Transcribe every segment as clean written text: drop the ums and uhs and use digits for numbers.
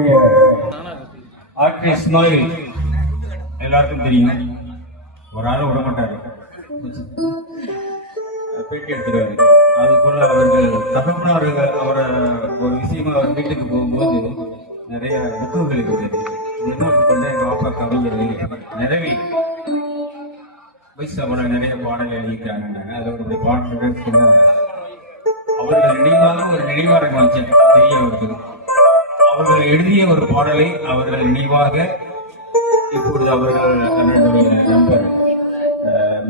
நம்முடைய artist smile எல்லாருக்கும் தெரியும். ஒரு ஆள் விட மாட்டாரு, பேட்டி எடுத்துருவாரு. அதுக்குள்ள அவர்கள் தகவல் அவரை ஒரு விஷயமா அவர் வீட்டுக்கு போகும்போது நிறைய புக்குகள் இருக்குது. இன்னும் எங்க பாப்பா கவிஞர் நிறைவே வைசவன நிறைய பாடல் எழுதியிருக்காங்க. அதோடைய பாட்டு அவர்கள் நினைவாக ஒரு நினைவாரம் வச்சு தெரிய வருது. அவர்கள் எழுதிய ஒரு பாடலை அவர்கள் நினைவாக இப்பொழுது அவர்கள் தன்னுடைய நண்பர்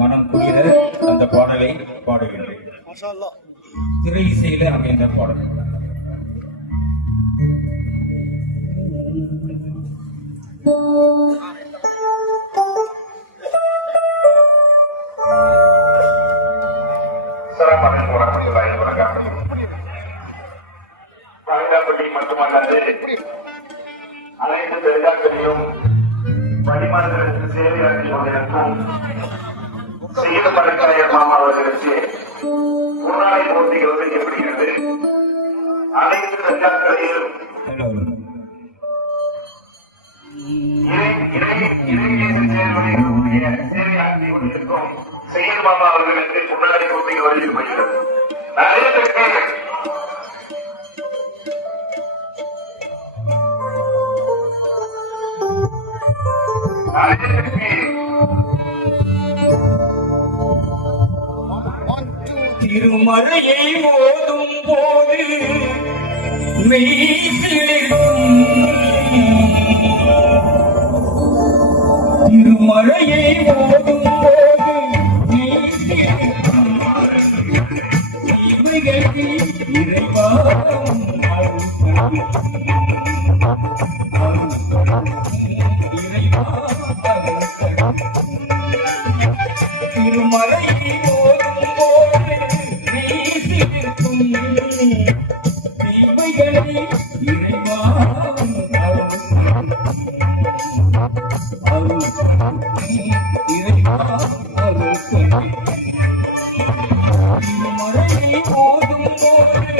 மனம் குளிர அந்த பாடலை பாடுகின்றேன். திரை இசையில அமைந்த பாடல். மட்டுமல்லாது அனைத்து பெருந்தாக்களிலும் பணிமாணர்களுக்கு சேவையாற்றி கொண்டிருக்கும் செய்யப்படைக்கலைஞர் மாமா அவர்களுக்கு முன்னாடி போட்டிகள் வைக்கப்படுகிறது. அனைத்து பெருந்தாக்களிலும் சேவையாற்றி கொண்டிருக்கும் செய்யல் மாமா அவர்களுக்கு முன்னாடி போட்டிகள் வழங்கப்படுகிறது. நிறைய பேருக்கு திருமறையை ஓதும் போது மெய்சிலிருக்கும், திருமறையை ஓதும் போது மெய்சிலிருக்கும் இவைகளுக்கு இறைவாரம் திருமலையை ஓதும் போது நீசிருக்கும் தீமைகளை இறைவாம் திருமலையை ஓதும் போது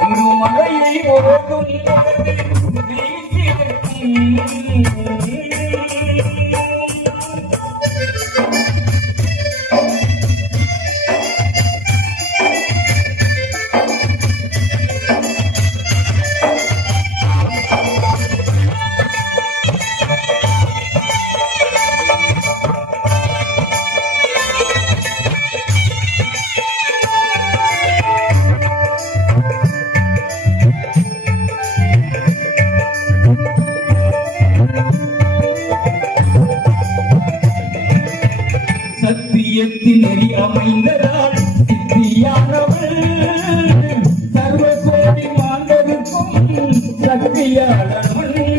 திருமலையை ஓதும் சத்தியத்தின் நெறி அமைந்ததால் சித்தியானவள் சர்வ கோடி மாந்தருக்கும் சக்தியாளவள்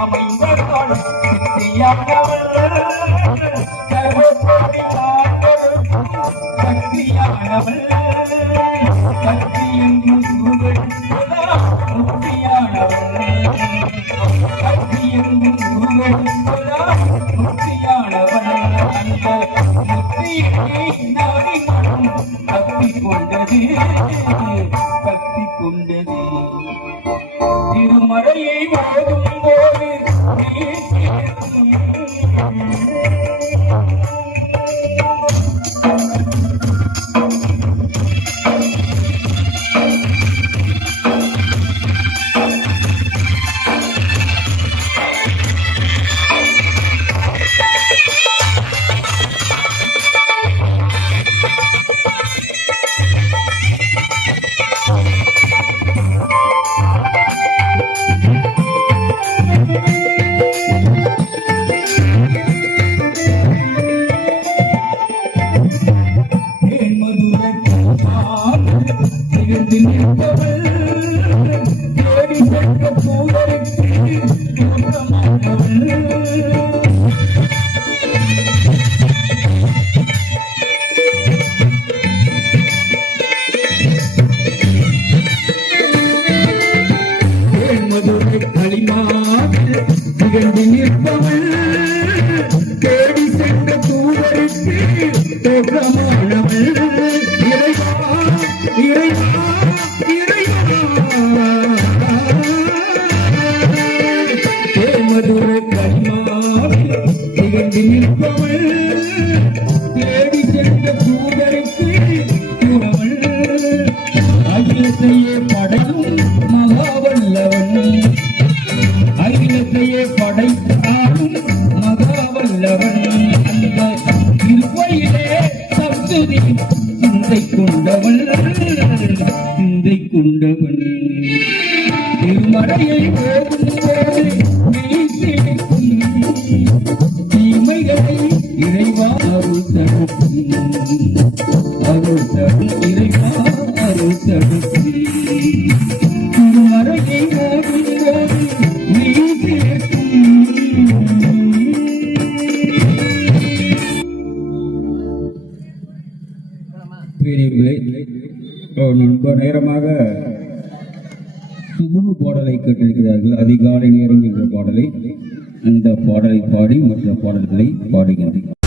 அமைந்தவள் சித்தியானவள் சர்வபோதி சக்தியானவள் சக்தி என்னும் முக்தியானவள் சக்தி என்னும் முக்தியானவள் அந்த முக்தியை நாடி மனம் கத்தி கொண்டது கத்தி கொண்டது திருமறையை ஓதும் போது திகழ்ந்து நிற்பவள் தேடி சென்ற தூதருக்கு தோற்றமானவள் இறைவா இறைவா இறைவா தேமதுர கலிமாவில் திகழ்ந்து நிற்பவள் தேடி சென்ற தூதருக்கு தூரவள் அகிலத்தையே படையும் மகாவல்லவன் அகிலத்தையே படைத்தாலும் மகாவல்லவன் அந்த இருப்பையிலே சப்துதி சிந்தை கொண்டவன் சிந்தை கொண்டவன் திருமறையை ஓதும்போது தீமைகளை இறைவா அருள் தடுக்கும் இறைவா அருள் தடுக்கும் திருமறையை ஓதும்போது ரொம்ப நேரமாக சுபு பாடலை கேட்டிருக்கிறார்கள். அதிகாலை நேரம் என்ற பாடலை அந்த பாடலை பாடி மற்ற பாடல்களை பாடுகின்றனர்.